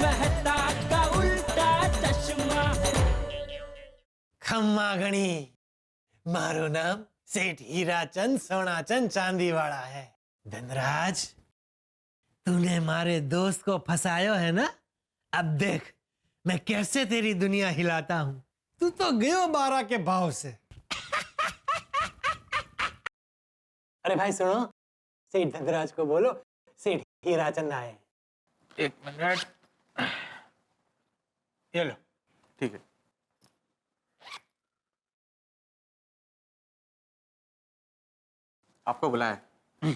मेहता का उल्टा चश्मा। खम्मा गणी, मारो नाम सेठ हीराचंद सोनाचंद चांदी वाला है। धनराज, तूने मारे दोस्त को फंसायो है ना? अब देख मैं कैसे तेरी दुनिया हिलाता हूं। तू तो गयो 12 के भाव से। अरे भाई सुनो, सेठ धनराज को बोलो सेठ हीराचंद आए। 1 मिनट। ये लो। ठीक है। आपको बुलाया।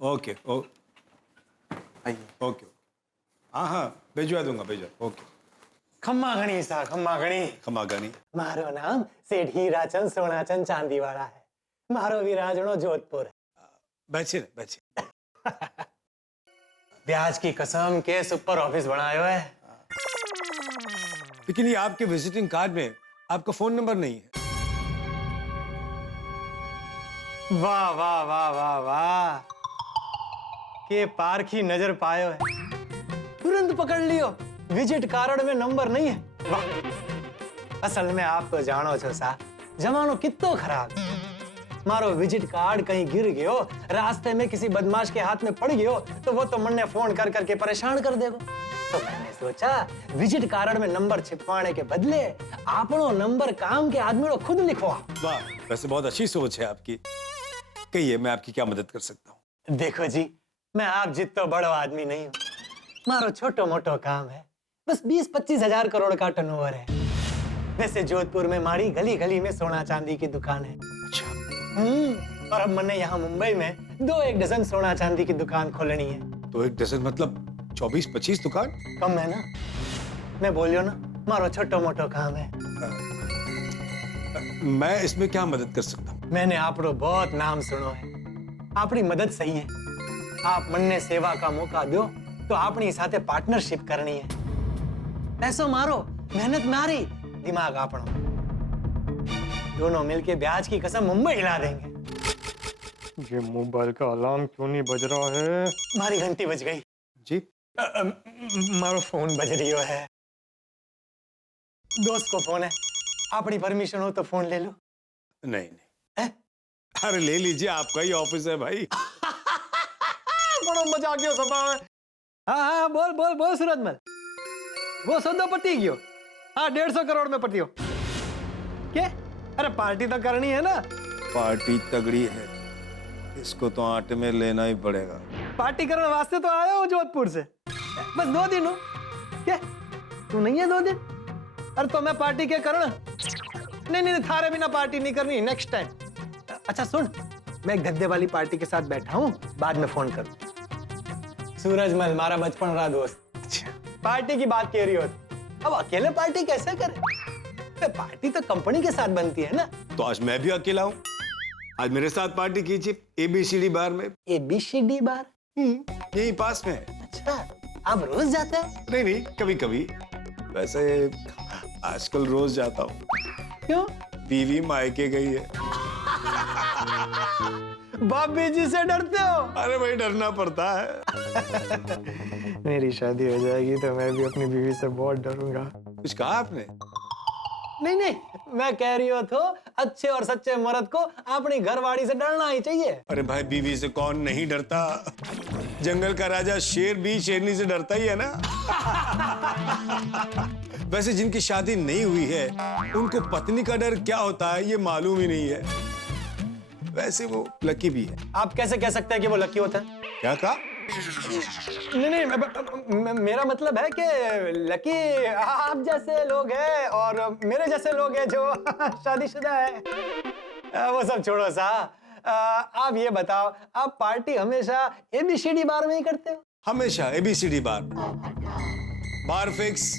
ओके आइए। ओके। हाँ भिजवा दूंगा, भिजवा। ओके। खम्मा गणी सा, खम्मा गणी। खमा गानी। मारो नाम सेठ हीराचंद सोनाचंद चांदी वाला है। मारो विराजनो जोधपुर है। बैठिए बैठिए। ब्याज की कसम के सुपर ऑफिस बनायो है। लेकिन ये आपके विजिटिंग कार्ड में आपका फोन नंबर नहीं है। वाह वाह वाह वाह वाह, के पारखी नजर पायो है। तुरंत पकड़ लियो, विजिट कार्ड में नंबर नहीं है। वाह, असल में आप तो जानो छो सा, जमानो कितो खराब है। मारो विजिट कार्ड कहीं गिर गयो, रास्ते में किसी बदमाश के हाथ में पड़ गयो, तो वो तो मन ने फोन कर करके परेशान कर देगो। तो मैंने सोचा विजिट कार्ड में नंबर छिपवाने के बदले आपनो नंबर काम के आदमी को खुद लिखवा। वाह, वैसे बहुत अच्छी सोच है आपकी। कहिए, मैं आपकी क्या मदद कर सकता हूँ? देखो जी, मैं आप जितना बड़ो आदमी नहीं हूँ। मारो छोटो मोटो काम है, बस 20-25 हजार करोड़ का टर्नओवर है। वैसे जोधपुर में मारी गली गली में सोना चांदी की दुकान है। अच्छा। और अब मैंने यहाँ मुंबई में 2-1 डजन सोना चांदी की दुकान खोलनी है। तो 1 डजन मतलब 24-25 दुकान? कम है ना? मैं बोलियो ना, मारो छोटो मोटो काम है। मैं इसमें क्या मदद कर सकता हूँ? मैंने आपको बहुत नाम सुनो है, आपकी मदद सही है। आप मन ने सेवा का मौका दो तो आपनी साथे पार्टनरशिप करनी है। पैसो मारो, मेहनत मारी, दिमाग आपनो, दोनों मिलके ब्याज की कसम मुंबई हिला देंगे। ये मोबाइल का अलार्म क्यों नहीं बज रहा है? मारी घंटी बज गई जी। मारो फोन बज रही है। दोस्त को फोन है, अपनी परमिशन हो तो फोन ले लो। नहीं। अरे ले लीजिए, आपका ही ऑफिस है भाई। बड़ो मजाकियो स्वभाव है। हाँ बोल बोल बोल सूरजमल, वो सौदा पटी गयो। हाँ 150 करोड़ में पटियो। क्या? अरे पार्टी तो करनी है ना। पार्टी तगड़ी है, इसको तो आटे में लेना ही पड़ेगा। पार्टी करने वास्ते तो आया हूँ जोधपुर से, बस 2 दिन हो। क्या तू नहीं है 2 दिन? अरे तो मैं पार्टी क्या करूँ? नहीं थारे बिना पार्टी नहीं करनी, नेक्स्ट टाइम। अच्छा सुन, मैं गद्दे वाली पार्टी के साथ बैठा हूँ, बाद में फोन करूँ। सूरजमल मारा बचपन रहा दोस्त। अच्छा। पार्टी की बात कह रही हो, अब अकेले पार्टी कैसे करे? पार्टी तो कंपनी के साथ बनती है ना। तो आज मैं भी अकेला हूँ, आज मेरे साथ पार्टी कीजिए ABCD बार में। ABCD बार? यही पास में है। अच्छा, आप रोज जाते हैं? नहीं, कभी कभी। वैसे आजकल रोज जाता हूँ। क्यों? बीवी मायके गई है। बाबी जी से डरते हो? अरे भाई, डरना पड़ता है। मेरी शादी हो जाएगी तो मैं भी अपनी बीवी से बहुत डरूंगा। कुछ कहा आपने? नहीं, मैं कह रही हूँ तो अच्छे और सच्चे मर्द को अपनी घरवाड़ी से डरना ही चाहिए। अरे भाई, बीवी से कौन नहीं डरता? जंगल का राजा शेर भी शेरनी से डरता ही है ना। वैसे जिनकी शादी नहीं हुई है, उनको पत्नी का डर क्या होता है ये मालूम ही नहीं है। वैसे वो लकी भी है। आप कैसे कह सकते हैं कि वो लकी होता है? क्या कहा? नहीं, मेरा मतलब है कि लकी आप जैसे लोग हैं और मेरे जैसे लोग हैं जो शादीशुदा है। वो सब छोड़ो सा, आप ये बताओ, आप पार्टी हमेशा ABCD बार में ही करते हो? हमेशा ABCD bar. Bar fix,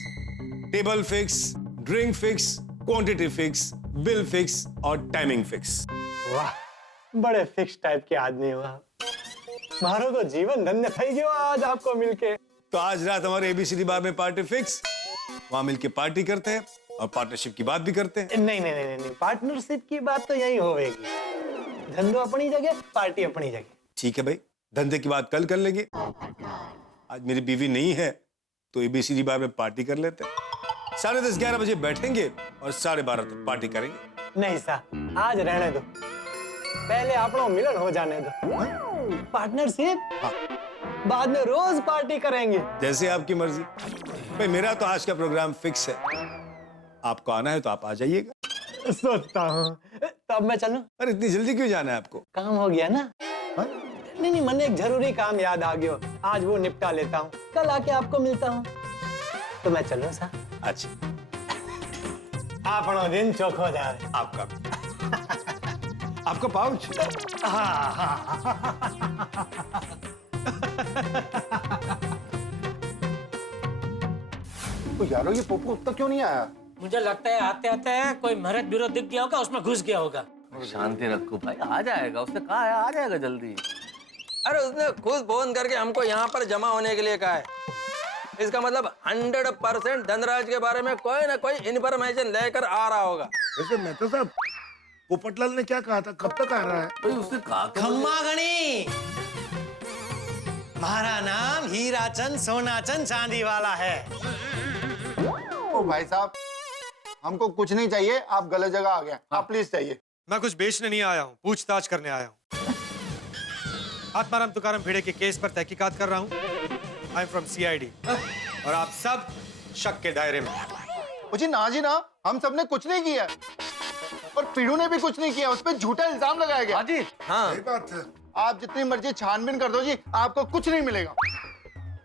table fix, drink fix, quantity fix, bill fix और टाइमिंग फिक्स। वाह, बड़े फिक्स टाइप के आदमी हो आप। मारो तो जीवन धन्य थई गयो आज आपको मिलके। तो आज रात हमारे ABCD बार में पार्टी फिक्स, वहां मिलके पार्टी करते हैं और पार्टनरशिप की बात भी करते हैं। नहीं, पार्टनरशिप की बात तो यही होगी। धंधो अपनी जगह, पार्टी अपनी जगह। ठीक है भाई, धंधे की बात कल कर लेंगे। आज मेरी बीवी नहीं है तो ABCD बार में पार्टी कर लेते हैं। 10:30-11 बजे बैठेंगे और 12:30 तक पार्टी करेंगे। नहीं सा, आज रहने दो, पहले आपनो मिलन हो जाने दो। पार्टनरशिप बाद में रोज पार्टी करेंगे। जैसे आपकी मर्जी भाई, मेरा तो आज का प्रोग्राम फिक्स है। आपको आना है तो आप आ जाइएगा। सोचता हूँ तब मैं चलूं। अरे इतनी जल्दी क्यों जाना है आपको? काम हो गया ना? हाँ? नहीं, मन एक जरूरी काम याद आ गया, आज वो निपटा लेता हूँ, कल आके आपको मिलता हूँ। तो मैं चलूं सा? अच्छा, आपनो दिन चोखो जाए। आपका आपका पाउच। तो यारो ये पोपो अब तक क्यों नहीं आया? मुझे लगता है आते आते कोई मरद ब्यूरो दिख गया होगा, उसमें घुस गया होगा। शांति रखो भाई, आ जाएगा। उसने कहा है आ जाएगा जल्दी। अरे उसने खुद फोन करके हमको यहाँ पर जमा होने के लिए कहा है। इसका मतलब 100% धनराज के बारे में कोई ना कोई इन्फॉर्मेशन लेकर आ रहा होगा। वैसे मेहता साहब, पोपटलाल ने क्या कहा था, कब तक आ रहा है? भाई उसने कहा खम्मा गणी, हमारा नाम हीराचंद सोनाचंद चांदी वाला है। ओ भाई साहब, हमको कुछ नहीं चाहिए, आप गलत जगह आ गए। आप प्लीज चाहिए। मैं कुछ बेचने नहीं आया हूँ, पूछताछ करने आया हूँ। आत्माराम तुकाराम भिड़े के केस पर तहकीकात कर रहा हूँ। आई एम फ्रॉम CID और आप सब शक के दायरे में। मुझे ना जी ना, हम सबने कुछ नहीं किया और पीड़ू ने भी कुछ नहीं किया। उस पर झूठा इल्जाम लगाया गया। जी हाँ, सही बात है। आप जितनी मर्जी छानबीन कर दो जी, आपको कुछ नहीं मिलेगा।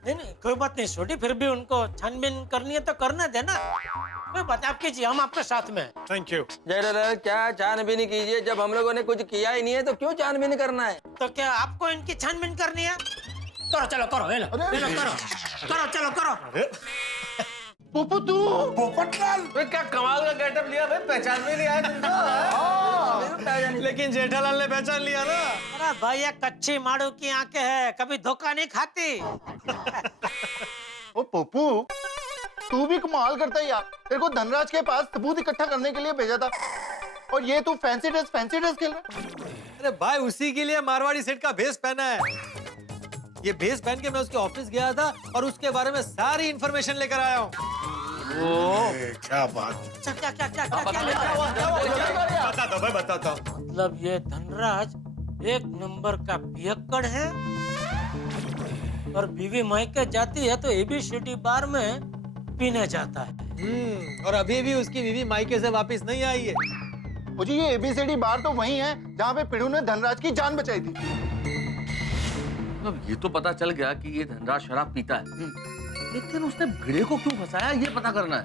नहीं, कोई बात नहीं छोटी, फिर भी उनको छानबीन करनी है तो करने देना। कोई बात नहीं, आप कीजिए, हम आपके साथ में हैं। Thank you. जयलाल क्या छानबीन कीजिए, जब हम लोगों ने कुछ किया ही नहीं है तो क्यों छानबीन करना है? तो क्या आपको इनकी छानबीन करनी है? करो, चलो करो, ले लो, करो, चलो करो। पोपो तू पोपटलाल, क्या कमाल का गेटअप लिया भाई, पहचान में नहीं आया तुमको? लेकिन जेठालाल ने पहचान लिया ना। अरे भैया, कच्ची माड़ू की आंखें है, कभी धोखा नहीं खाती। ओ पोपू, तू भी कमाल करता है यार। तेरे को धनराज के पास सबूत इकट्ठा करने के लिए भेजा था और ये तू फैंसी ड्रेस खेल रहा है। अरे भाई, उसी के लिए मारवाड़ी सेठ का भेष पहना है। ये भेष पहन के मैं उसके ऑफिस गया था और उसके बारे में सारी इंफॉर्मेशन लेकर आया हूँ। क्या बात। क्या लेकर आया? बताता हूँ भाई, बताता हूँ। मतलब ये धनराज एक नंबर का पियक्कड़ है और बीवी मायके जाती है तो ABCD बार में पीने जाता है। और अभी भी उसकी बीवी मायके से वापस नहीं आई है। मुझे ये ABCD बार तो वही है जहाँ पे पीड़ू ने धनराज की जान बचाई थी। अब ये तो पता चल गया कि ये धनराज शराब पीता है, लेकिन उसने भिड़े को क्यों फंसाया ये पता करना है।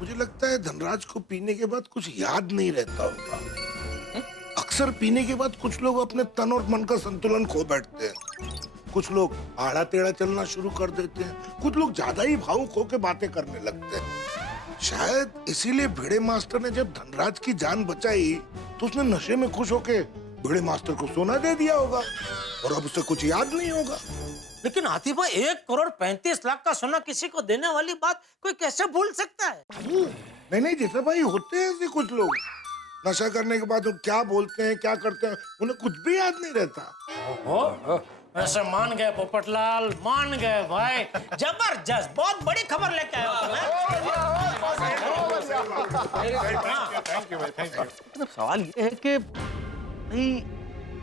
मुझे लगता है धनराज को पीने के बाद कुछ याद नहीं रहता होगा। अक्सर पीने के बाद कुछ लोग अपने तन और मन का संतुलन खो बैठते हैं। कुछ लोग आड़ा टेढ़ा चलना शुरू कर देते हैं, कुछ लोग ज्यादा ही भावुक होकर बातें करने लगते हैं। शायद इसीलिए भिड़े मास्टर ने जब धनराज की जान बचाई तो उसने नशे में खुश होके भिड़े मास्टर को सोना दे दिया होगा और अब उसे कुछ याद नहीं होगा। लेकिन हाथी भाई, 1,35,00,000 का सोना किसी को देने वाली बात कोई कैसे भूल सकता है? नहीं जेठा भाई, होते हैं ऐसे कुछ लोग। नशा करने के बाद वो क्या बोलते हैं, क्या करते हैं, उन्हें कुछ भी याद नहीं रहता। ऐसे मान गए पोपटलाल, मान गए भाई। जबरदस्त, बहुत बड़ी खबर लेके आए हो मतलब सवाल ये है कि भाई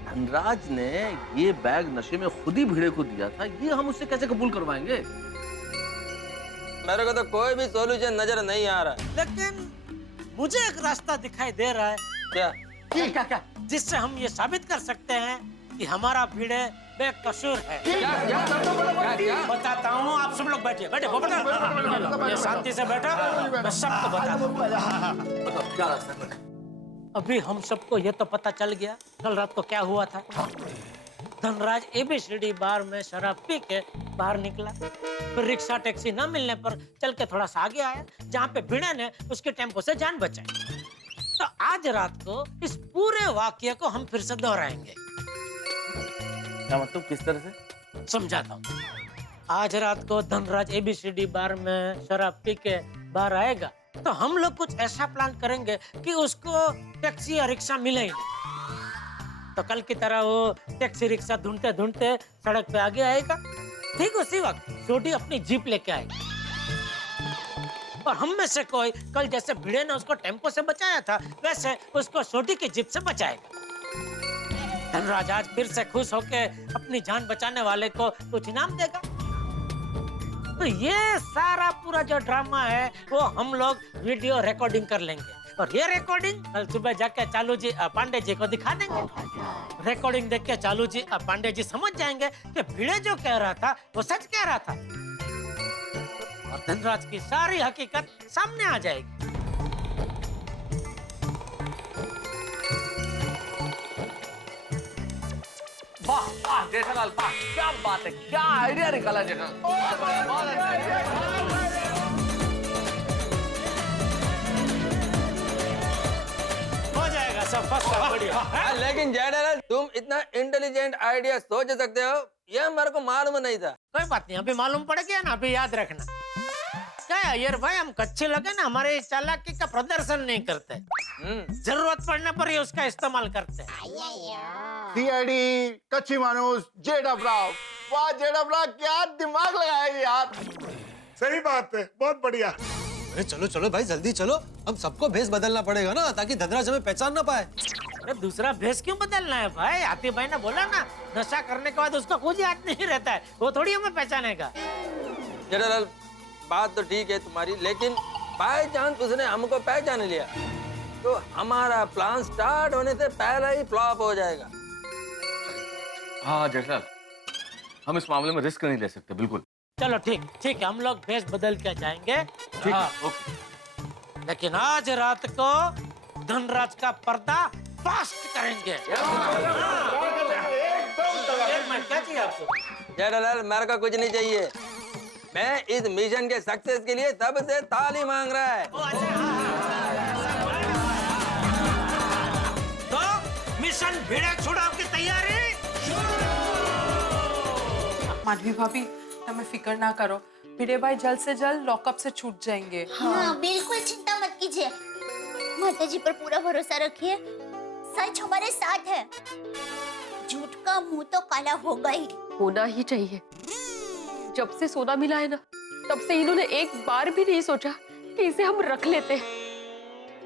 धनराज ने ये बैग नशे में खुद ही भिड़े को दिया था, ये हम उससे कैसे कबूल करवाएंगे? मेरे को तो कोई भी सॉल्यूशन नजर नहीं आ रहा। लेकिन मुझे एक रास्ता दिखाई दे रहा है। क्या? क्या? जिससे हम ये साबित कर सकते हैं कि हमारा भिड़े बेकसूर है। बताता हूँ, आप सब लोग बैठिए, पोपटलाल, ये शांति से बैठो, मैं सबको बताता हूँ। क्या रास्ता है? अभी हम सबको ये तो पता चल गया कल रात को क्या हुआ था। धनराज ABCD बार में शराब पी के बाहर निकला, फिर रिक्शा टैक्सी ना मिलने पर चल के थोड़ा सा आगे आया, जहाँ पे भिड़े ने उसके टेम्पो से जान बचाई। तो आज रात को इस पूरे वाकये को हम फिर से दोहराएंगे। क्या मतलब, किस तरह से? समझाता हूँ। आज रात को धनराज ABCD बार में शराब पी के बाहर आएगा तो हम लोग कुछ ऐसा प्लान करेंगे कि उसको टैक्सी या रिक्शा मिले ही नहीं। तो कल की तरह वो टैक्सी रिक्शा ढूंढते ढूंढते सड़क पे आगे आएगा ठीक उसी वक्त छोटी अपनी जीप लेके आएगी और हम में से कोई कल जैसे भिड़े ने उसको टेम्पो से बचाया था वैसे उसको छोटी की जीप से बचाएगा। धनराज आज फिर से खुश होके अपनी जान बचाने वाले को कुछ इनाम देगा। तो ये सारा पूरा जो ड्रामा है वो हम लोग वीडियो रिकॉर्डिंग कर लेंगे और ये रिकॉर्डिंग कल सुबह जाके चालू जी पांडे जी को दिखा देंगे। रिकॉर्डिंग देख के चालू जी पांडे जी समझ जाएंगे कि भिड़े जो कह रहा था वो सच कह रहा था और धनराज की सारी हकीकत सामने आ जाएगी। वाह वाह जेठालाल वाह, क्या बात है, क्या आइडिया निकाला जेठालाल। हो जाएगा सब फर्स्ट क्लास बढ़िया। लेकिन जेठालाल तुम इतना इंटेलिजेंट आइडिया सोच सकते हो ये मेरे को मालूम नहीं था। कोई बात नहीं, अभी मालूम पड़ गया ना, अभी याद रखना। क्या है यार भाई, हम कच्चे लगे ना हमारे इस चालाकी का प्रदर्शन नहीं करते, जरूरत पड़ने पर ही उसका इस्तेमाल करते हैं। सीआईडी कच्ची मानुस जेडब्राव, वाह जेडब्राव क्या दिमाग लगाया यार। सही बात है, बहुत बढ़िया। अरे चलो चलो भाई जल्दी चलो, हम सबको भेष बदलना पड़ेगा ना ताकि धनराज हमें पहचान ना पाए। अरे दूसरा भेष क्यों बदलना है भाई? आतिफ भाई ने बोला ना नशा करने के बाद उसका कुछ याद नहीं रहता है, वो थोड़ी हमें पहचानेगा। जेठालाल बात तो ठीक है तुम्हारी, लेकिन बाय चांस उसने हमको पहचान लिया तो हमारा प्लान स्टार्ट होने से पहले ही फ्लॉप हो जाएगा। हाँ जेठालाल, हम इस मामले में रिस्क नहीं ले सकते बिल्कुल। चलो ठीक ठीक है, हम लोग भेष बदल के जाएंगे। ठीक हाँ। है, ओके। लेकिन आज रात को धनराज का पर्दा फास्ट करेंगे। क्या चाहिए आपको? जेठालाल मेरे को कुछ नहीं चाहिए, मैं इस मिशन के सक्सेस के लिए सबसे ताली मांग रहा है। तो मिशन भिड़े छुड़ाव की तैयारी। माधवी भाभी તમે फिक्र ना करो, भिड़े भाई जल्द से जल्द लॉकअप से छूट जाएंगे। हाँ बिल्कुल चिंता मत कीजिए, माता जी पर पूरा भरोसा रखिए, सच हमारे साथ है, झूठ का मुंह तो काला होगा ही। होना ही चाहिए। जब से सोना मिला है ना तब से इन्होंने एक बार भी नहीं सोचा कि इसे हम रख लेते हैं।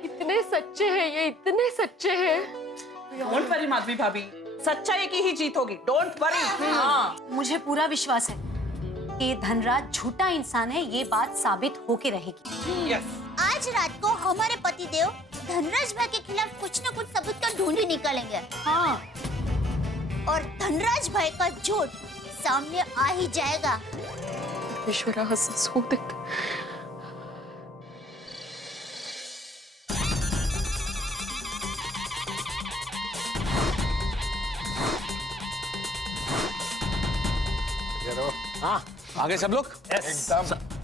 इतने सच्चे हैं ये, इतने सच्चे हैं। डोंट वरी माधवी भाभी, सच्चाई की ही जीत होगी, डोंट वरी। हाँ मुझे पूरा विश्वास है कि धनराज झूठा इंसान है, ये बात साबित होके रहेगी। आज रात को हमारे पतिदेव धनराज भाई के खिलाफ कुछ न कुछ सबूत तो ढूंढ ही निकालेंगे। हाँ और धनराज भाई का झूठ सामने आ ही जाएगा। ईश्वरा हसूदित। हाँ आगे सब लोग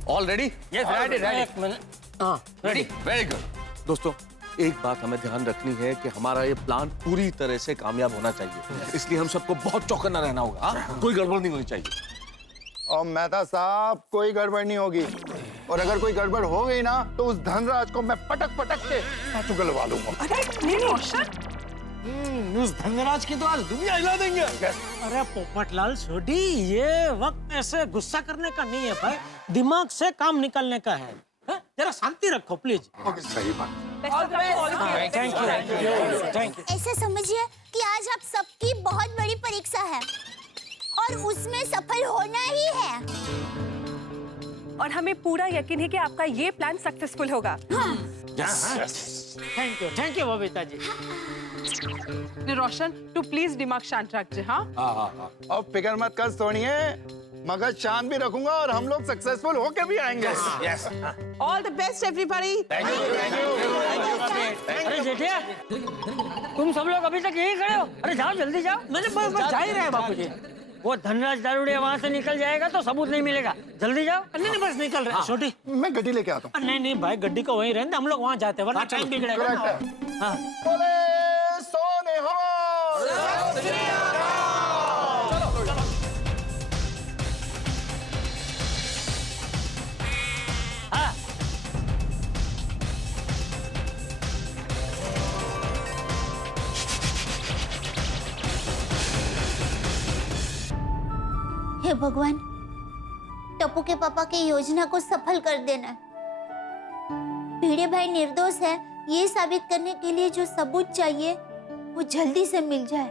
all ready? Yes ready ready. एक मिनट। हाँ रेडी, वेरी गुड। दोस्तों एक बात हमें ध्यान रखनी है कि हमारा ये प्लान पूरी तरह से कामयाब होना चाहिए, इसलिए हम सबको बहुत चौकन्ना रहना होगा। हाँ? कोई गड़बड़ नहीं होनी चाहिए। और मेहता साहब कोई गड़बड़ नहीं होगी, और अगर कोई गड़बड़ हो गई ना तो उस धनराज को मैं पटक पटक के चुगलवा लूंगा। अरे नहीं रोशन, उस धनराज की तो आज दुनिया हिला देंगे। अरे पोपटलाल छोटी, ये वक्त ऐसे गुस्सा करने का नहीं है भाई, दिमाग से काम निकलने का है। जरा शांति रखो प्लीज। सही बात। Thank you thank you. ऐसे समझिए कि आज आप सबकी बहुत बड़ी परीक्षा है और उसमें सफल होना ही है। और हमें पूरा यकीन है कि आपका ये प्लान सक्सेसफुल होगा। Thank you Babita ji. रोशन तू प्लीज दिमाग शांत रखिए। हाँ और फिक्र मत कर सोनिए, मगज शांत भी रखूंगा और हम लोग सक्सेसफुल होके भी आएंगे। All the best everybody. अरे जेठिया, तुम सब लोग अभी तक यहीं खड़े हो? अरे जाओ जल्दी जाओ। मैंने बस जा ही रहे बापू जी। वो धनराज दारूडिया वहाँ से निकल जाएगा तो सबूत नहीं मिलेगा, जल्दी जाओ। नहीं बस निकल रहे। छोटी मैं गड्डी लेके आता हूँ। नहीं भाई, गड्डी को वहीं रहने दे, हम लोग वहाँ जाते हैं वरना टाइम बिगड़ेगा ना। हाँ बोले सोने हो। हाँ हे भगवान, टप्पू के पापा की योजना को सफल कर देना। भिड़े भाई निर्दोष है ये साबित करने के लिए जो सबूत चाहिए वो जल्दी से मिल जाए।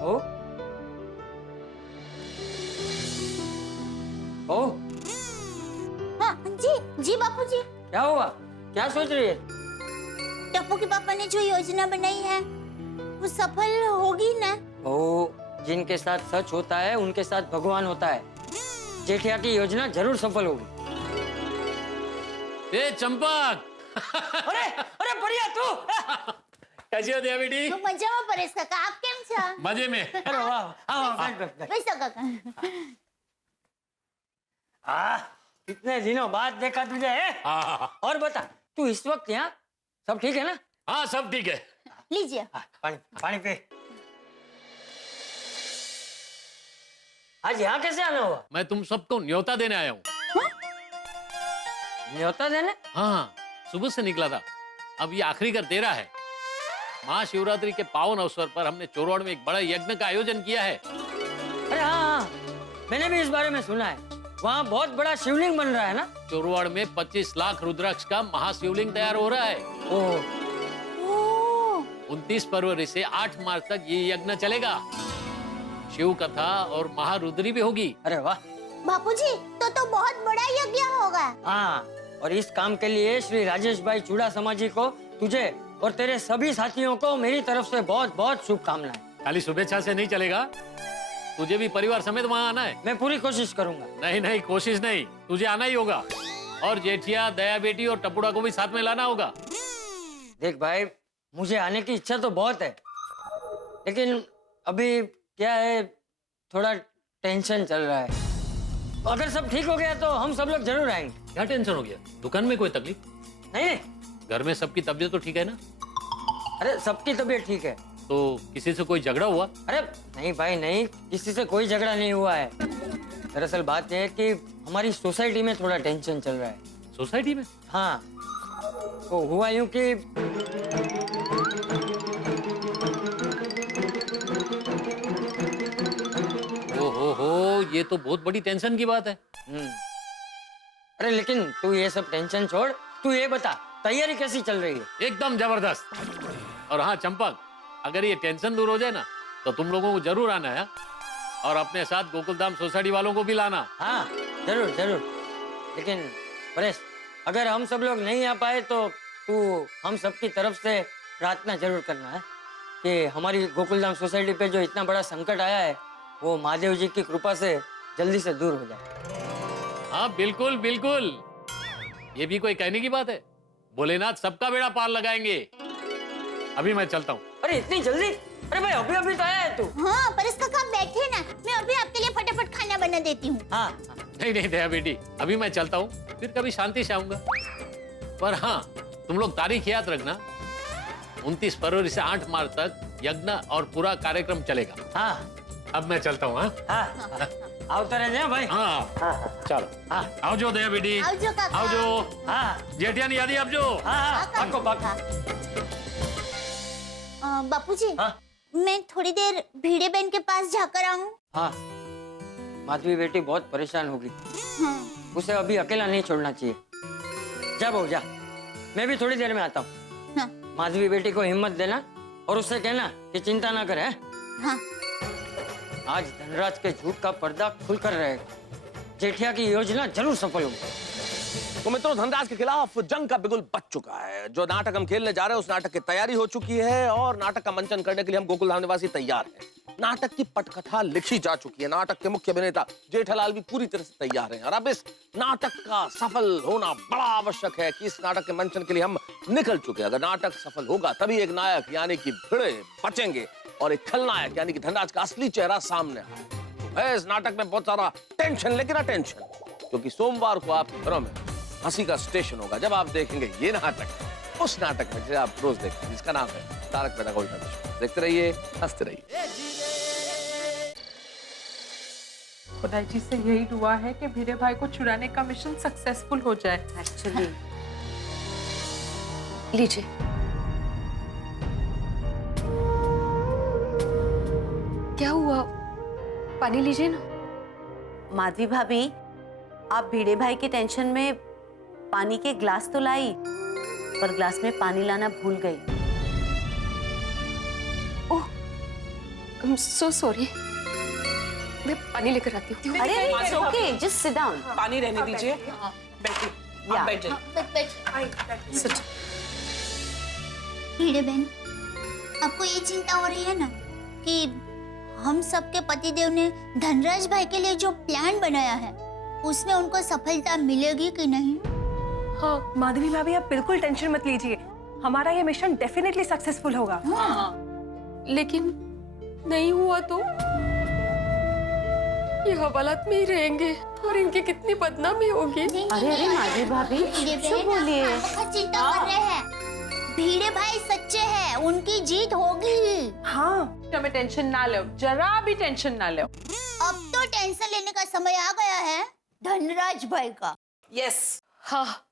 ओ ओ हाँ जी बापूजी। क्या हुआ? क्या सोच रही है? टप्पू के पापा ने जो योजना बनाई है वो सफल होगी ना? ओ, जिनके साथ सच होता है उनके साथ भगवान होता है। जेठिया की योजना जरूर सफल होगी। ए चंपक अरे अरे बढ़िया तू। कैसी हो दिया बेटी? तो मजाમાં પરેશ કાકા આપ કેમ છો? मजे में। अरे वाह आओ बैठो काका। इतने दिनों बाद देखा तुझे है? और बता तू इस वक्त यहाँ सब ठीक है ना? हाँ सब ठीक है। लीजिए। पानी पानी पे। आज यहाँ कैसे आना हुआ? मैं तुम सबको न्योता देने आया हूँ। न्योता देने? हाँ सुबह से निकला था, अब ये आखिरी का तेरा है। महाशिवरात्रि के पावन अवसर पर हमने चोरवाड़ में एक बड़ा यज्ञ का आयोजन किया है। अरे हाँ मैंने भी इस बारे में सुना है। वहाँ बहुत बड़ा शिवलिंग बन रहा है ना? चोरवाड़ में 25 लाख रुद्राक्ष का महाशिवलिंग तैयार हो रहा है। ओह 29 फरवरी से 8 मार्च तक ये यज्ञ चलेगा। शिव कथा और महारुद्री भी होगी। अरे वाह बापूजी तो बहुत बड़ा यज्ञ होगा। हाँ और इस काम के लिए श्री राजेश भाई चूड़ासमा जी को, तुझे और तेरे सभी साथियों को मेरी तरफ से बहुत बहुत शुभकामनाएं। खाली शुभेच्छा से नहीं चलेगा, तुझे भी परिवार समेत वहाँ आना है। मैं पूरी कोशिश करूंगा। नहीं नहीं कोशिश नहीं, तुझे आना ही होगा। और जेठिया, दया बेटी और टपुड़ा को भी साथ में लाना होगा। देख भाई मुझे आने की इच्छा तो बहुत है, लेकिन अभी क्या है थोड़ा टेंशन चल रहा है। अगर सब ठीक हो गया तो हम सब लोग जरूर आएंगे। क्या टेंशन हो गया? दुकान में कोई तकलीफ? नहीं। घर में सबकी तबीयत तो ठीक है ना? अरे सबकी तबीयत ठीक है। तो किसी से कोई झगड़ा हुआ? अरे नहीं भाई नहीं, किसी से कोई झगड़ा नहीं हुआ है। दरअसल बात यह है कि हमारी सोसाइटी में थोड़ा टेंशन चल रहा है। सोसाइटी में? हाँ तो हुआ यूं कि ओहो ये तो बहुत बड़ी टेंशन की बात है। अरे लेकिन तू ये सब टेंशन छोड़, तू ये बता तैयारी कैसी चल रही है? एकदम जबरदस्त। और हाँ चंपक, अगर ये टेंशन दूर हो जाए ना तो तुम लोगों को जरूर आना है। और अपने साथ गोकुलधाम सोसाइटी वालों को भी लाना। हाँ जरूर जरूर। लेकिन परेश अगर हम सब लोग नहीं आ पाए तो तू हम सबकी तरफ से प्रार्थना जरूर करना है कि हमारी गोकुलधाम सोसाइटी पे जो इतना बड़ा संकट आया है वो महादेव जी की कृपा से जल्दी से दूर हो जाए। हाँ बिल्कुल बिल्कुल, ये भी कोई कहने की बात है। भोलेनाथ सबका बेड़ा पार लगाएंगे। अभी मैं चलता हूँ। अरे इतनी जल्दी? अरे भाई अभी अभी तो आया है तू। हाँ परेश काका बैठे ना, मैं अभी आपके लिए फटाफट खाना बना देती हूँ। हाँ नहीं नहीं दया बेटी, अभी मैं चलता हूँ, फिर कभी शांति से आऊंगा। पर हाँ तुम लोग तारीख याद रखना, 29 फरवरी से 8 मार्च तक यज्ञ और पूरा कार्यक्रम चलेगा। हाँ अब मैं चलता हूँ। हाँ आवता रहे भाई। हाँ चलो। हाँ आओ जो दया बेटी, आओ जो काका। आओ जो। हाँ जेठिया नहीं यादी अब जो। हाँ पक्को पक्को। बापूजी मैं थोड़ी देर भिड़े बहन के पास जाकर आऊँ? हाँ माधवी बेटी बहुत परेशान होगी। हाँ। उसे अभी अकेला नहीं छोड़ना चाहिए। जा बहू जा, मैं भी थोड़ी देर में आता हूँ। हाँ। माधवी बेटी को हिम्मत देना और उससे कहना कि चिंता ना करे। हाँ। आज धनराज के झूठ का पर्दा खुलकर रहेगा। जेठिया की योजना जरूर सफल होगी। तो मित्रों धनराज के खिलाफ जंग का बिगुल बच चुका है। जो नाटक हम खेलने जा रहे हैं उस नाटक की तैयारी हो चुकी है और नाटक का मंचन करने के लिए हम गोकुलधाम निवासी तैयार हैं। नाटक की पटकथा लिखी जा चुकी है। नाटक के मुख्य अभिनेता जेठालाल भी पूरी तरह से तैयार हैं और अब इस नाटक का सफल होना बड़ा आवश्यक है कि इस नाटक के मंचन के लिए हम निकल चुके हैं। अगर नाटक सफल होगा तभी एक नायक यानी कि भिड़े बचेंगे और एक खलनायक यानी कि धनराज का असली चेहरा सामने आए। इस नाटक में बहुत सारा टेंशन, लेकिन अटेंशन, क्योंकि सोमवार को आपके घरों में हंसी का स्टेशन होगा जब आप देखेंगे ये नाटक, उस नाटक में जिसे आप रोज देखते हैं, जिसका नाम है तारक मेहता का उल्टा चश्मा। देखते रहिए, हंसते रहिए। खुदाई जी से यही दुआ है कि भिड़े भाई को छुड़ाने का मिशन सक्सेसफुल हो जाए। एक्चुअली लीजिए। क्या हुआ? पानी लीजिए ना। माधवी भाभी, आप भिड़े भाई के टेंशन में पानी के ग्लास तो लाई, पर ग्लास में पानी लाना भूल गई। ओह, आई एम सो सॉरी। मैं पानी लेकर आती हूँ। अरे it's okay, just sit down. पानी रहने दीजिए। बैठिए, आप बैठ जाइए। Sit. भिड़े बहन, आपको ये चिंता हो रही है ना कि हम सबके पतिदेव ने धनराज भाई के लिए जो प्लान बनाया है उसमें उनको सफलता मिलेगी कि नहीं? हाँ माधवी भाभी, आप बिल्कुल टेंशन मत लीजिए, हमारा ये मिशन डेफिनेटली सक्सेसफुल होगा। लेकिन नहीं हुआ तो ये हवालात में ही रहेंगे और इनकी कितनी बदनामी होगी। अरे अरे माधवी भाभी, क्यों बोलिए? चिंता कर रहे हैं, भिड़े भाई सच्चे हैं, उनकी जीत होगी। हाँ, तुम्हें टेंशन ना लो, जरा भी टेंशन ना लो। अब तो टेंशन लेने का समय आ गया है धनराज भाई का। यस। हाँ,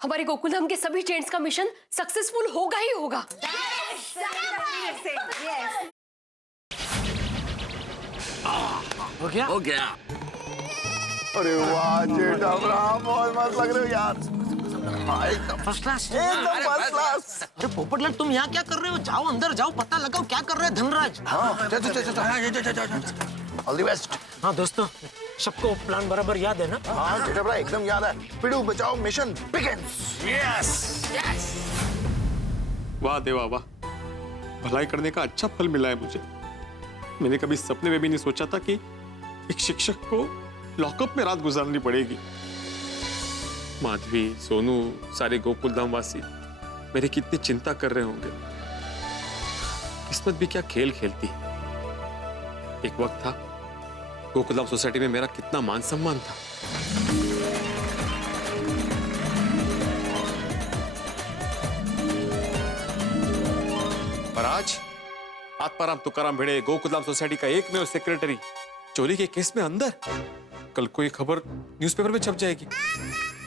हमारे गोकुलधाम के सभी जेंट्स का मिशन सक्सेसफुल होगा ही होगा। हो गया। अरे वाह जेठामराव, बहुत मस्त लग रहे हो यार। एकदम फर्स्ट क्लास। एकदम फर्स्ट क्लास। अरे पोपटलाल, तुम यहाँ क्या कर रहे हो? जाओ अंदर जाओ, पता लगाओ क्या कर रहे हैं धनराज। हाँ, ऑल द बेस्ट। हाँ दोस्तों, सबको प्लान बराबर याद है ना? हाँ जेठामराव, एकदम याद है। पिड़ू बचाओ मिशन बिगिंस। यस। वाह देवा वाह, भलाई करने का अच्छा फल मिला है मुझे। मैंने कभी सपने में भी नहीं सोचा था कि एक शिक्षक को लॉकअप में रात गुजारनी पड़ेगी। माधवी, सोनू, सारे गोकुलधाम वासी मेरी कितनी चिंता कर रहे होंगे। किस्मत भी क्या खेल खेलती है। एक वक्त था गोकुलधाम सोसाइटी में मेरा कितना मान सम्मान था। पर आज आत्माराम तुकाराम भिड़े, गोकुलधाम सोसाइटी का एकमेव सेक्रेटरी, चोरी के केस में अंदर। कल को ये खबर न्यूज़पेपर में छप जाएगी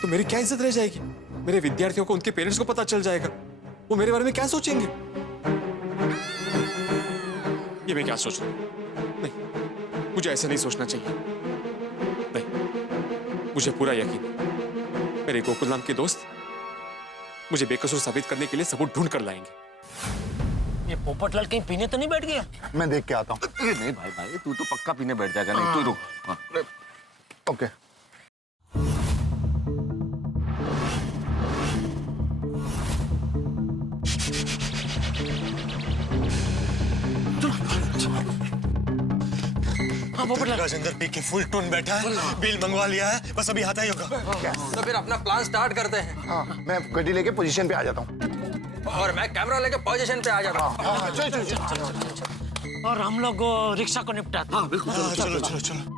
तो मेरी क्या इज्जत रह जाएगी? मेरे विद्यार्थियों को, उनके पेरेंट्स को पता चल जाएगा, वो मेरे बारे में क्या सोचेंगे? ये मैं क्या सोच रहा हूं? नहीं, मुझे ऐसे नहीं सोचना चाहिए। नहीं, मुझे पूरा यकीन है मेरे गोकुलधाम के दोस्त मुझे बेकसूर साबित करने के लिए सबूत ढूंढ कर लाएंगे। ये पोपटलाल कहीं पीने तो नहीं बैठ गया? मैं देख के आता हूँ। नहीं भाई भाई, तू तो पक्का पीने बैठ जाएगा। नहीं, तू रुक। हाँ। ओके। हाँ पोपटलाल, राजेंद्र पी के फुल टोन बैठा है, बिल मंगवा लिया है, बस अभी आता ही होगा। तो फिर अपना प्लान स्टार्ट करते हैं। हाँ, मैं गाड़ी लेके पोजीशन पे आ जाता हूँ। और मैं कैमरा लेके पोजीशन पे आ जाता हूँ। हाँ, चल। और हम लोग रिक्शा को निपटाते। हाँ बिल्कुल, चलो।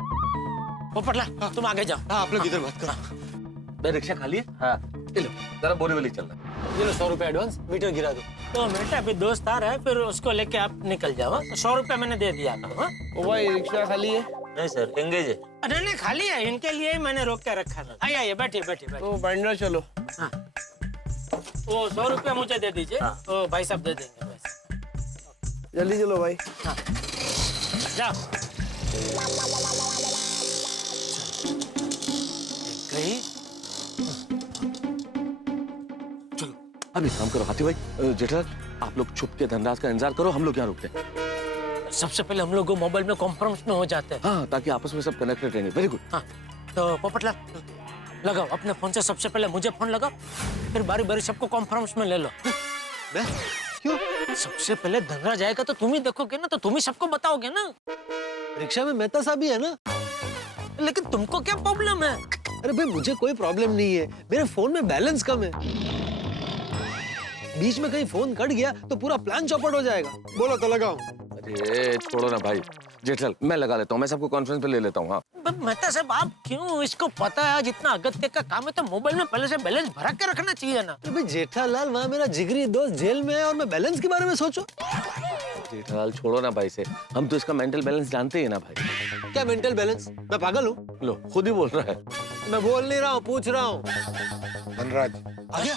पोपटलाल तुम आगे जाओ। हाँ, आप लोग इधर बात करो। मैं रिक्शा खाली है। हाँ, लो जरा बोरीवली चल रहा है। ये लो 100 रुपए एडवांस, मीटर गिरा दो। तो बेटा अभी दोस्त आ रहा है, फिर उसको लेके आप निकल जाओ। 100 रुपए मैंने दे दिया था। हाँ? ओ भाई, रिक्शा खाली है? नहीं सर, एंगेज है। अरे नहीं, खाली है, इनके लिए ही मैंने रोक के रखा था। आइए बैठिए। तो बाइंडर चलो। हाँ। वो 100 रुपया मुझे दे दीजिए। तो भाई साहब दे देंगे पैसे। जल्दी चलो भाई। हाँ जाओ। गई। चलो अब एक काम करो हाथी भाई, जेठा आप लोग छुप के धनराज का इंतजार करो, हम लोग यहाँ रुकते हैं। सबसे पहले हम लोग मोबाइल में कॉन्फ्रेंस में हो जाते हैं। हाँ, ताकि आपस में सब कनेक्टेड रहेंगे। Very good. हाँ तो पोपटलाल लगाओ अपने फोन से, सबसे पहले मुझे फोन लगाओ, फिर बारी बारी सबको कॉन्फ्रेंस में ले लो। मैं? क्यों? सबसे पहले धनराज आएगा तो तुम ही देखोगे ना, तो तुम ही सबको बताओगे ना। रिक्शा में मेहता साहब भी है ना। लेकिन तुमको क्या प्रॉब्लम है? अरे भाई, मुझे कोई प्रॉब्लम नहीं है, मेरे फोन में बैलेंस कम है। बीच में कहीं फोन कट गया तो पूरा प्लान चौपट हो जाएगा। बोलो तो लगाओ। अरे छोड़ो ना भाई, जेठल मैं लगा लेता हूँ, मैं सबको कॉन्फ्रेंस पे ले लेता हूँ। हाँ मेहता साहब आप क्यों? इसको पता है जितना अगत्य का काम है तो मोबाइल में पहले से बैलेंस भरा के रखना चाहिए ना। अरे भाई जेठालाल, वहाँ मेरा जिगरी दोस्त जेल में है और मैं बैलेंस के बारे में सोचूं? जेठालाल छोड़ो ना भाई से, हम तो इसका मेंटल बैलेंस जानते हैं ना भाई। क्या मेंटल बैलेंस? मैं पागल हूँ? लो खुद ही बोल रहा है। मैं बोल नहीं रहा हूँ, पूछ रहा हूँ। धनराज आ गया?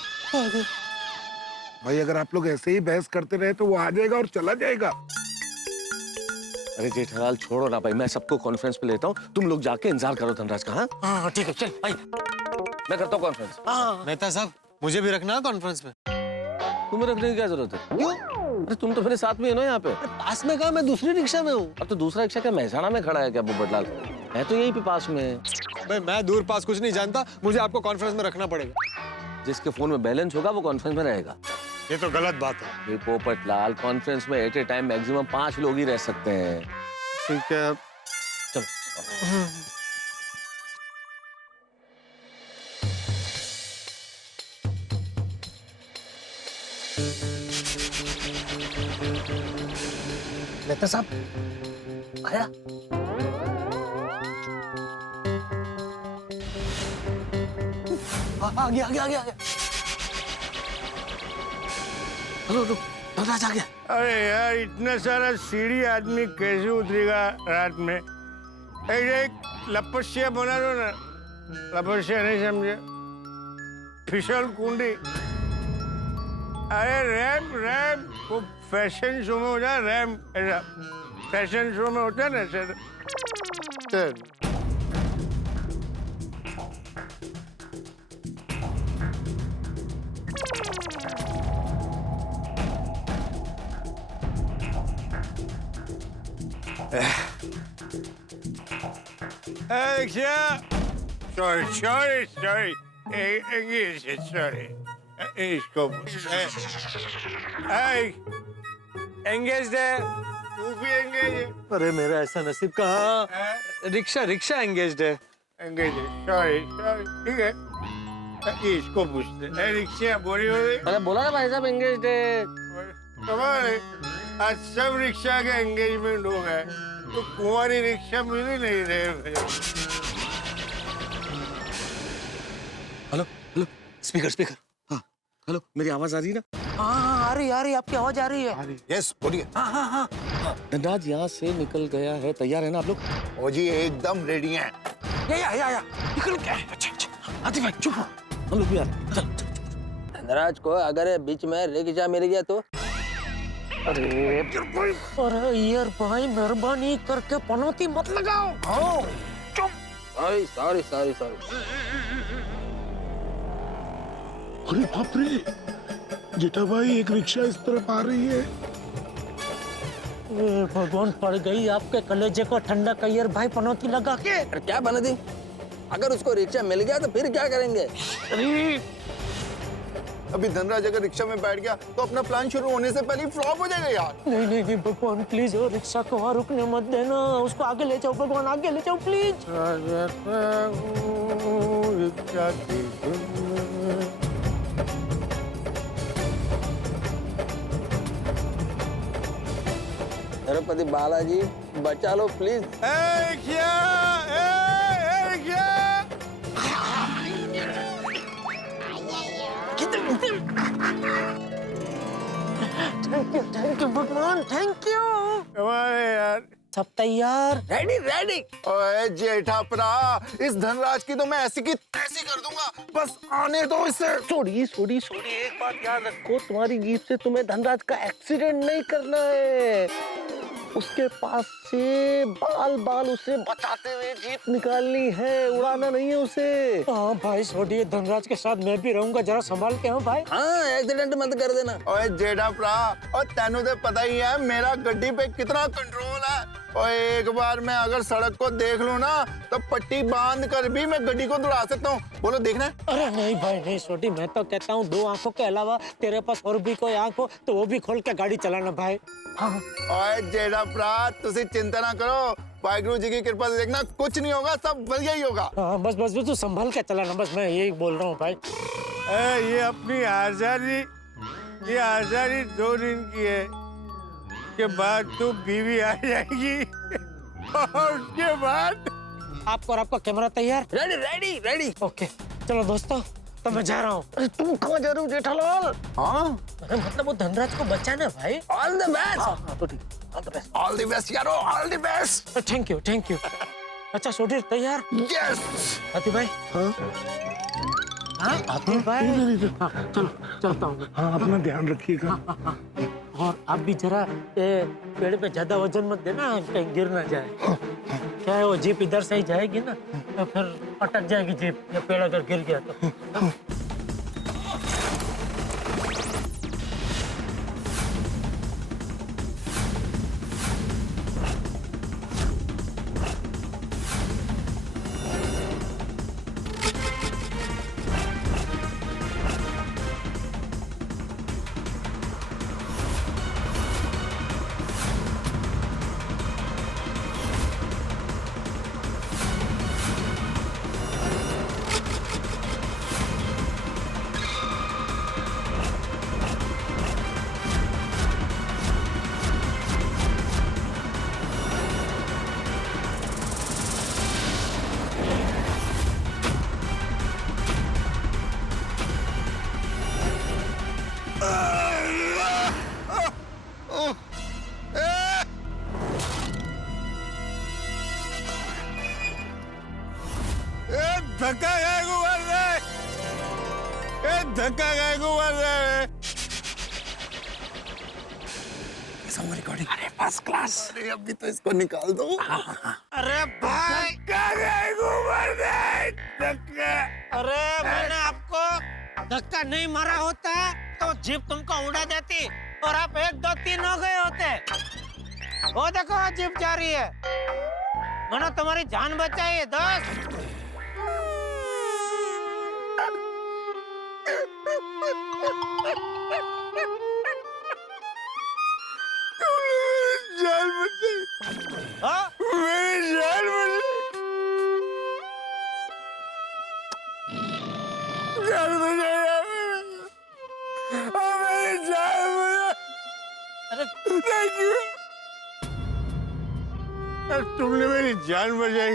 भाई, अगर आप लोग ऐसे ही बहस करते रहे तो वो आ जाएगा और चला जाएगा। अरे जेठालाल छोड़ो ना भाई, मैं सबको कॉन्फ्रेंस पे लेता हूँ, तुम लोग जाके इंतजार करो धनराज का। हाँ हाँ ठीक है, चल भाई। मैं करता हूँ कॉन्फ्रेंस। मेहता साहब, मुझे भी रखना है कॉन्फ्रेंस में। तुम्हें रखने की क्या जरूरत है? क्यों? अरे तुम तो मेरे साथ में हो ना यहाँ पे। पास में कहा, मैं दूसरी रिक्शा में हूँ। अब तो दूसरा रिक्शा क्या महसाना में खड़ा है क्या पोपटलाल? मैं तो यहीं पे पास में। भाई मैं दूर पास कुछ नहीं जानता, मुझे आपको कॉन्फ्रेंस में रखना पड़ेगा। जिसके फोन में बैलेंस होगा वो कॉन्फ्रेंस में रहेगा। ये तो गलत बात है। ये पोपटलाल, कॉन्फ्रेंस में एट ए टाइम मैक्सिमम 5 लोग ही रह सकते हैं। ठीक है, चलो। मेहता साहब आया। आ गया। हेलो धनराज आ गया। अरे यार, इतना सारा सीढ़ी आदमी कैसे उतरेगा रात में? एक लपस्या बना दो ना। लपस्या नहीं समझे? फिसल कुंडी। अरे रैम वो फैशन शो में होता है, रैम ऐसा फैशन शो में होता है ना सर। Sorry. English, sorry. इसको एंगेज है, तू भी एंगेज है। अरे मेरा ऐसा नसीब कहाँ। रिक्शा एंगेज्ड है। एंगेज है, सॉरी ठीक है। इसको पूछते हैं, रिक्शा बोरी हो गई। अरे बोला ना भाई साहब एंगेज्ड है। कमाल है, आज सब रिक्शा के एंगेजमेंट हो गए, तो कुंवारी रिक्शा मिल ही नहीं रहे मुझे। Hello speaker. हाँ हेलो, मेरी आवाज आ रही है ना? हाँ आ रही आपकी आवाज आ रही है। यस बोलिए। हाँ। धनराज यहाँ से निकल गया है, तैयार है ना आप लोग? ओ जी एकदम रेडी हैं। या निकल क्या है? अच्छा आती भाई चुप हो, हम लोग भी आ रहे हैं। चल। धनराज को अगर बीच में रिक्शा मिल गया तो? अरे यार भाई मेहरबानी करके पनौती मत लगाओ। हाँ चुप। सॉरी। अरे बाप रे, जेठा भाई एक रिक्शा इस तरफ आ रही है। भगवान पड़ गई आपके कलेजे को ठंडा कहियर भाई पनौती लगा के। अरे क्या बना दी? अगर उसको रिक्शा मिल गया तो फिर क्या करेंगे? अभी धनराज अगर रिक्शा में बैठ गया तो अपना प्लान शुरू होने से पहले फ्लॉप हो जाएगा यार। नहीं भगवान प्लीज, और रिक्शा को वहाँ रुकने मत देना, उसको आगे ले जाओ भगवान, आगे ले जाओ प्लीज। तिरुपति बालाजी बचा लो प्लीज। थैंक यू भगवान, थैंक यू। हमारे यार सब तैयार? रेडी। ओए जेठापरा, इस धनराज की तो मैं ऐसी की तैसी कर दूंगा, बस आने दो इसे। छोड़ी, एक बात याद रखो, तुम्हारी जीप से तुम्हें धनराज का एक्सीडेंट नहीं करना है। उसके पास से बाल उसे बचाते हुए जीप निकालनी है, उड़ाना नहीं है उसे। हाँ भाई छोड़िए, धनराज के साथ मैं भी रहूंगा, जरा संभाल के। हाँ भाई। हाँ एक्सीडेंट मत कर देना। ओए जेठापरा, और तेनू तो पता ही है मेरा गड्डी पे कितना कंट्रोल है। और एक बार मैं अगर सड़क को देख लूं ना, तो पट्टी बांध कर भी मैं गड्डी को दौड़ा सकता हूँ। बोलो देखना है? अरे नहीं भाई नहीं छोटी, मैं तो कहता हूँ 2 आंखों के अलावा तेरे पास और भी कोई आंख हो तो वो भी खोल के गाड़ी चलाना भाई। हाँ। ओए जेठापरा, तुसी चिंता ना करो, वाहिगुरु जी की कृपा से देखना कुछ नहीं होगा, सब बढ़िया ही होगा। हाँ बस तू संभल के चलाना, बस मैं यही बोल रहा हूँ भाई। ये अपनी आजादी 2 दिन की है, के बाद तो बीवी आ जाएगी और उसके बाद आपको और आपका कैमरा तैयार? रेडी। ओके चलो दोस्तों, तो मैं जा रहा हूँ। अरे तुम कहाँ जा रहे हो जेठालाल? हाँ अरे मतलब वो धनराज को बचाना भाई। All the best. हाँ तो ठीक, all the best. All the best यारो, all the best. Thank you. अच्छा छोटी तैयार? यस। आती भाई। हाँ आती भाई। चलता हूँ। हाँ अपना ध्यान रखिएगा। और आप भी जरा पेड़ पे ज्यादा वजन मत देना, कहीं गिर ना जाए। क्या है वो जीप इधर से ही जाएगी ना, तो फिर अटक जाएगी जीप, या पेड़ अगर गिर गया तो। धक्का गए को मार रहे, धक्का गए को मार रहे। रिकॉर्डिंग, अरे फर्स्ट क्लास। अरे अभी तो इसको निकाल दो। अरे भाई, धक्का गए को मार रहे, धक्का। अरे मैंने आपको धक्का नहीं मारा होता तो जीप तुमको उड़ा देती और आप 1, 2, 3 हो गए होते। वो देखो जीप जा रही है, मैंने तुम्हारी जान बचाई है दोस्त। जान बचाई, मेरी जान बचाई, जान बचाई, मेरी जान बचाई। अरे थैंक यू, तुमने मेरी जान बचाई,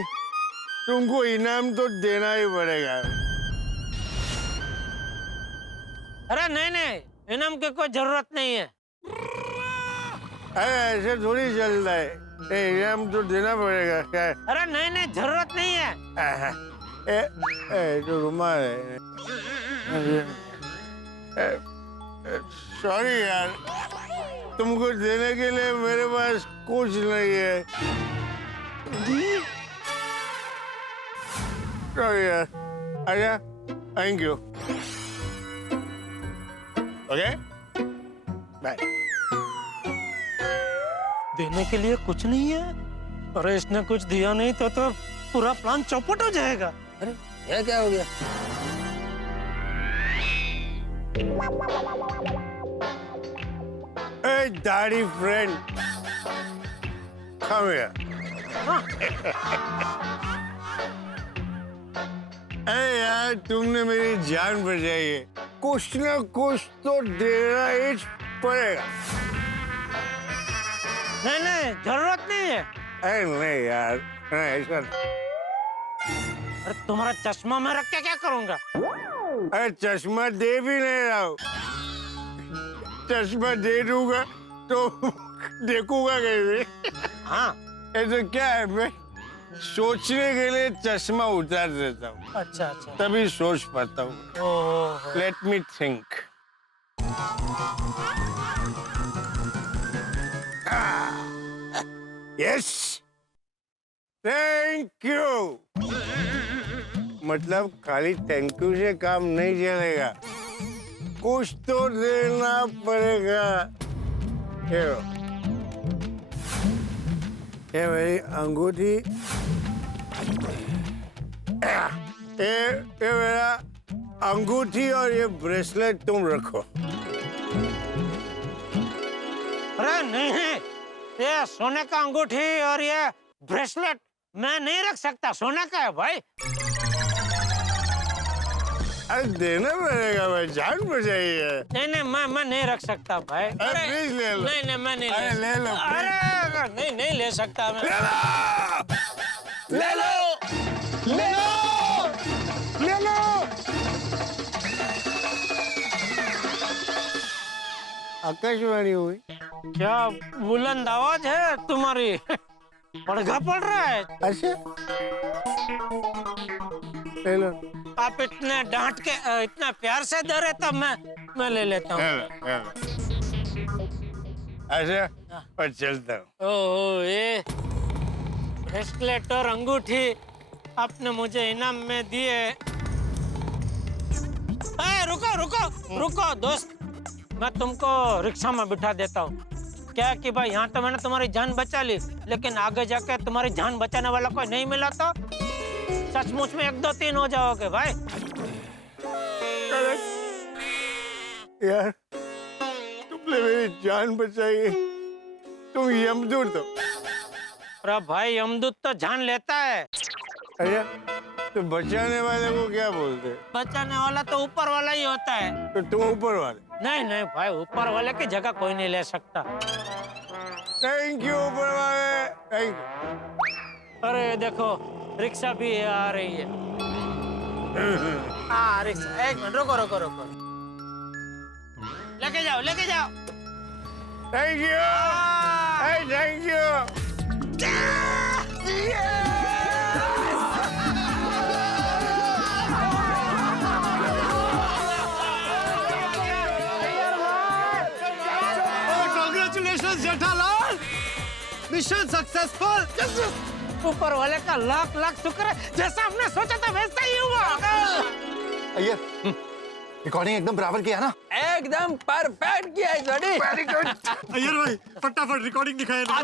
तुमको इनाम तो देना ही पड़ेगा। अरे नहीं नहीं, इनाम की कोई जरूरत नहीं है। अरे ऐसे थोड़ी चलता है, इनाम तो देना पड़ेगा। क्या? अरे नहीं नहीं, जरूरत नहीं है। तो रुमाल है। सॉरी यार, तुमको देने के लिए मेरे पास कुछ नहीं है। सॉरी यार। अच्छा, थैंक यू। Okay, bye. देने के लिए कुछ नहीं है? अरे इसने कुछ दिया नहीं तो पूरा प्लान चौपट हो जाएगा। अरे ये क्या हो गया? Hey, daddy friend, come here. अरे यार, तुमने मेरी जान बचाई है, कुछ ना कुछ तो देना ही पड़ेगा। नहीं नहीं, जरूरत नहीं है। अरे नहीं यार, नहीं ऐसा। अरे तुम्हारा चश्मा मैं रख के क्या करूंगा? अरे चश्मा दे भी नहीं रहा हूँ, चश्मा दे दूंगा तो देखूंगा कैसे? हाँ, ऐसा क्या है, मैं सोचने के लिए चश्मा उतार देता हूँ। अच्छा अच्छा, तभी सोच पाता हूँ। Let me think. Yes, thank you. मतलब खाली थैंक यू से काम नहीं चलेगा, कुछ तो देना पड़ेगा। ये मेरी अंगूठी, ये मेरा अंगूठी और ये ब्रेसलेट तुम रखो। अरे नहीं, ये सोने का अंगूठी और ये ब्रेसलेट मैं नहीं रख सकता, सोने का है भाई। अरे देना पड़ेगा भाई, जान बचाई है। नहीं नहीं, मैं नहीं रख सकता भाई। अरे प्लीज ले लो। नहीं नहीं, मैं नहीं अरे ले लो। अरे नहीं नहीं ले सकता मैं। ले लो, ले लो, ले लो। आकाशवाणी हुई क्या बुलंद आवाज है तुम्हारी, पड़घा पड़ रहा है। अच्छा, ले लो। आप इतने डांट के इतना प्यार से दे रहे तब मैं ले लेता हूँ। अच्छा और चलता हूँ। ओह ये ब्रेसलेट और अंगूठी आपने मुझे इनाम में दिए। रुको रुको रुको दोस्त, मैं तुमको रिक्शा में बिठा देता हूँ। क्या कि भाई यहाँ तो मैंने तुम्हारी जान बचा ली, लेकिन आगे जाके तुम्हारी जान बचाने वाला कोई नहीं मिला तो सचमुच में 1 2 3 हो जाओगे भाई। यार तुमने मेरी जान बचाई है, तुम यमदूत हो। अरे भाई यमदूत तो जान लेता है। अच्छा तो बचाने वाले को क्या बोलते हैं? बचाने वाला तो ऊपर वाला ही होता है। तो तुम ऊपर वाले? नहीं नहीं भाई, ऊपर वाले की जगह कोई नहीं ले सकता। थैंक यू ऊपर वाले, थैंक यू। अरे देखो रिक्शा भी आ रही है। हाँ रिक्शा, 1 मिनट रुको रुको रुको, लेके जाओ लेके जाओ। Thank you, thank you. Congratulation Jethalal, mission successful. ऊपर वाले का लाख लाख शुक्र है, जैसा हमने सोचा था वैसा ही हुआ। अय्यर रिकॉर्डिंग एकदम बराबर किया ना? एकदम परफेक्ट किया है जोड़ी। Very good. अय्यर भाई फटाफट रिकॉर्डिंग दिखाइए ना।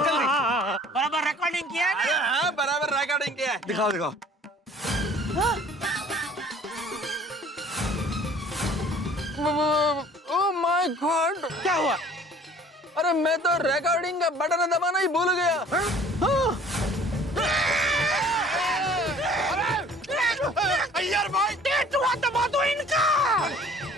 बराबर रिकॉर्डिंग किया है ना? हाँ बराबर रिकॉर्डिंग किया है। दिखाओ दिखाओ। ओह माय गॉड, क्या हुआ? अरे मैं तो रिकॉर्डिंग का बटन दबाना ही भूल गया। अय्यर भाई डेट हुआ दबा दो इनका।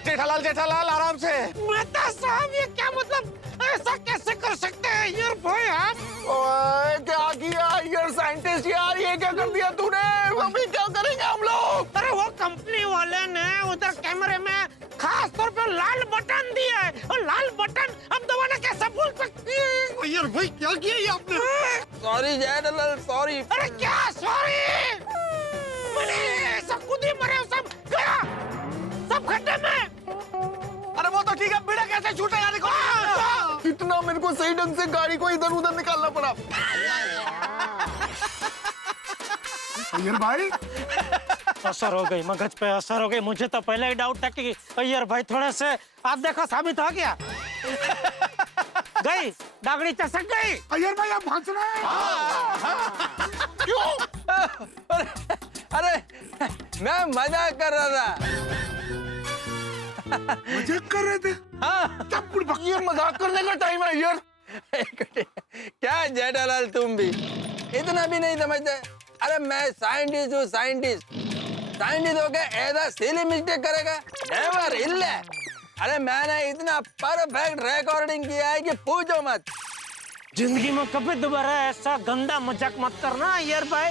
जेठालाल जेठालाल आराम से। मेहता साहब ये क्या मतलब, ऐसा कैसे कर सकते हैं अय्यर भाई आप? ओए क्या किया यार साइंटिस्ट, यार ये क्या कर दिया तूने? अभी क्या करेंगे हम लोग? अरे वो कंपनी वाले ने उधर कैमरे में खास तौर पे लाल बटन दिया है, और लाल बटन हम दबाना कैसे भूल सकते हैं? अय्यर भाई क्या किया ये आपने? Sorry Jethalal, sorry. अरे क्या सॉरी? सब खुद ही मरे, सब गया, सब खड्डे में। अरे वो तो ठीक है, बिना कैसे छूटा यार रिकॉर्डिंग। इतना मेरे को सही ढंग से गाड़ी को इधर उधर निकालना पड़ा। अय्यर भाई असर हो गई, मगज पे असर हो गई। मुझे तो पहले ही डाउट था कि अय्यर भाई थोड़े से, आप देखो साबित हो गया। गई दागड़ी चसक गई। अय्यर भाई आप हंस रहे हैं? क्यों? अरे मैं मजाक कर रहा था। मजाक कर रहे थे? हाँ ये मजाक करने का टाइम है यार। क्या जेठालाल तुम भी इतना भी नहीं समझते? अरे मैं साइंटिस्ट हूँ, साइंटिस्ट हो के ऐसा सिली मिस्टेक करेगा? नेवर इल्ले। अरे मैंने इतना परफेक्ट रिकॉर्डिंग किया है कि पूछो मत। जिंदगी में कभी दोबारा ऐसा गंदा मजाक मत करना अय्यर भाई,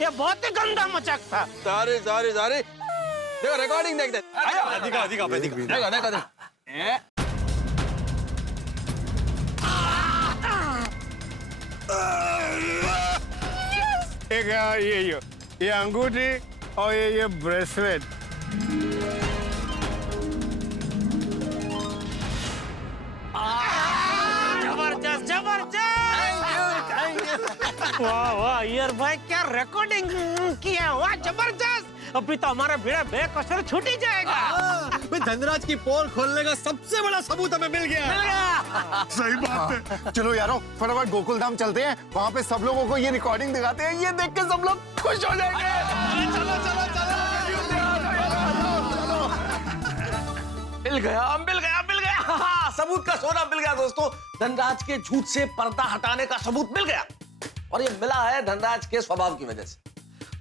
ये बहुत ही गंदा मजाक था। Sorry sorry sorry. देखो रिकॉर्डिंग देख दे। दिखा दिखा भाई दिखा। देखो देखो देखो। ये अंगूठी और ये ब्रेसलेट। जबरदस्त जबरदस्त। वाह वाह अय्यर भाई क्या रिकॉर्डिंग किया, वाह जबरदस्त। अभी तो हमारा भिड़ा बेकसर छूट ही जाएगा। धनराज की पोल खोलने का सबसे बड़ा सबूत हमें मिल गया। सही बात है। चलो यारो फटाफट गोकुल धाम चलते हैं, वहाँ पे सब लोगों को ये रिकॉर्डिंग दिखाते हैं, ये देख के सब लोग खुश हो जाएंगे। चलो चलो चलो। मिल गया मिल गया मिल गया। हाँ, सबूत का सोना मिल गया दोस्तों। धनराज के झूठ से पर्दा हटाने का सबूत मिल गया, और ये मिला है धनराज के स्वभाव की वजह से।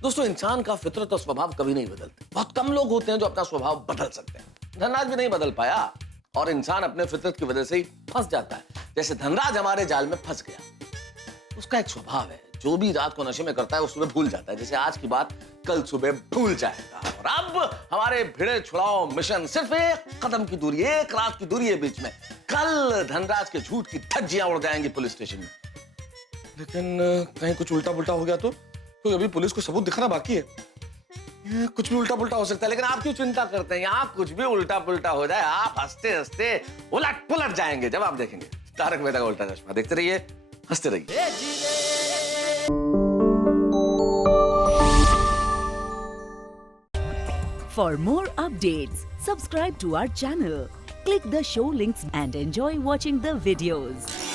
दोस्तों इंसान का फितरत और स्वभाव कभी नहीं बदलते। बहुत कम लोग होते हैं जो अपना स्वभाव बदल सकते हैं। धनराज भी नहीं बदल पाया, और इंसान अपने फितरत की वजह से ही फंस जाता है। जैसे धनराज हमारे जाल में फंस गया। उसका एक स्वभाव है, जो भी रात को नशे में करता है वो सुबह भूल जाता है। जैसे आज की बात कल सुबह भूल जाएगा। और अब हमारे भिड़े छुड़ाओ मिशन सिर्फ 1 कदम की दूरी, 1 रात की दूरी है बीच में। कल धनराज के झूठ की धज्जियां उड़ जाएंगी पुलिस स्टेशन में। लेकिन कहीं कुछ उल्टा पुल्टा हो गया तो? क्योंकि अभी पुलिस को सबूत दिखाना बाकी है। ये कुछ भी उल्टा पुल्टा हो सकता है, लेकिन आप क्यों चिंता करते हैं? यहाँ कुछ भी उल्टा पुल्टा हो जाए, आप हंसते हंसते उलट पुलट जाएंगे जब आप देखेंगे। तारक मेहता का उल्टा चश्मा देखते रहिए, हंसते रहिए। For more updates, subscribe to our channel, click the show links and enjoy watching the videos.